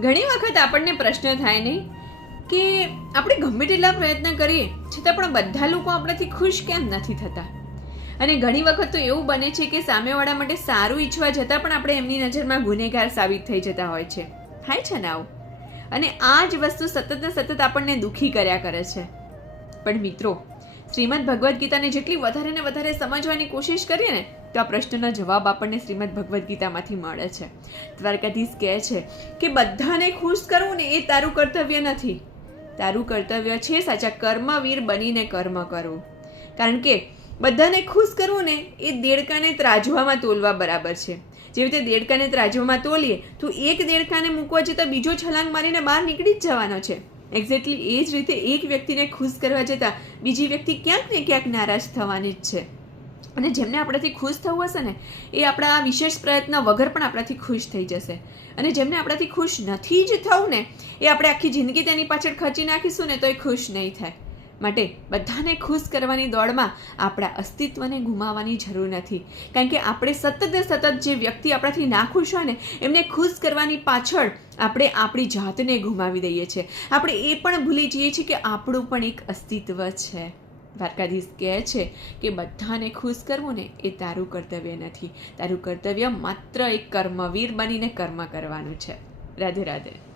ઘણી વખત આપણને પ્રશ્ન થાય નહીં કે આપણે ગમે તેટલા પ્રયત્ન કરીએ છતાં પણ બધા લોકો આપણાથી ખુશ કેમ નથી થતા. અને ઘણી વખત તો એવું બને છે કે સામેવાળા માટે સારું ઈચ્છવા જતાં પણ આપણે એમની નજરમાં ગુનેગાર સાબિત થઈ જતા હોય છે. થાય છે ને આવું? અને આ જ વસ્તુ સતત ને સતત આપણને દુઃખી કર્યા કરે છે. પણ મિત્રો, શ્રીમદ ભગવદ્ ગીતાને જેટલી વધારે ને વધારે સમજવાની કોશિશ કરીએ ને તો આ પ્રશ્નનો જવાબ આપણને શ્રીમદ ભગવદ્ ગીતામાંથી મળે છે. દ્વારકાધીશ કહે છે કે બધાને ખુશ કરવું ને એ તારું કર્તવ્ય નથી. તારું કર્તવ્ય છે સાચા કર્મવીર બનીને કર્મ કરવું. કારણ કે બધાને ખુશ કરવું ને એ દેડકાને ત્રાજવામાં તોલવા બરાબર છે. જેવી રીતે દેડકાને ત્રાજવામાં તોલીએ તો એક દેડકાને મૂકવા જતાં બીજો છલાંગ મારીને બહાર નીકળી જ જવાનો છે. એક્ઝેક્ટલી એ જ રીતે એક વ્યક્તિને ખુશ કરવા જતાં બીજી વ્યક્તિ ક્યાંક ને ક્યાંક નારાજ થવાની જ છે. અને જેમને આપણાથી ખુશ થવું હશે ને એ આપણા વિશેષ પ્રયત્ન વગર પણ આપણાથી ખુશ થઈ જશે. અને જેમને આપણાથી ખુશ નથી જ થવું ને એ આપણે આખી જિંદગી તેની પાછળ ખર્ચી નાખીશું ને તો એ ખુશ નહીં થાય. માટે બધાને ખુશ કરવાની દોડમાં આપણા અસ્તિત્વને ગુમાવવાની જરૂર નથી. કારણ કે આપણે સતત જે વ્યક્તિ આપણાથી નાખુશ હોય ને એમને ખુશ કરવાની પાછળ આપણે આપણી જાતને ગુમાવી દઈએ છીએ. આપણે એ પણ ભૂલી જઈએ છીએ કે આપણું પણ એક અસ્તિત્વ છે. દ્વારકાધીશ કહે છે કે બધાને ખુશ કરવું ને એ તારું કર્તવ્ય નથી. તારું કર્તવ્ય માત્ર એક કર્મવીર બનીને કર્મ કરવાનું છે. રાધે રાધે.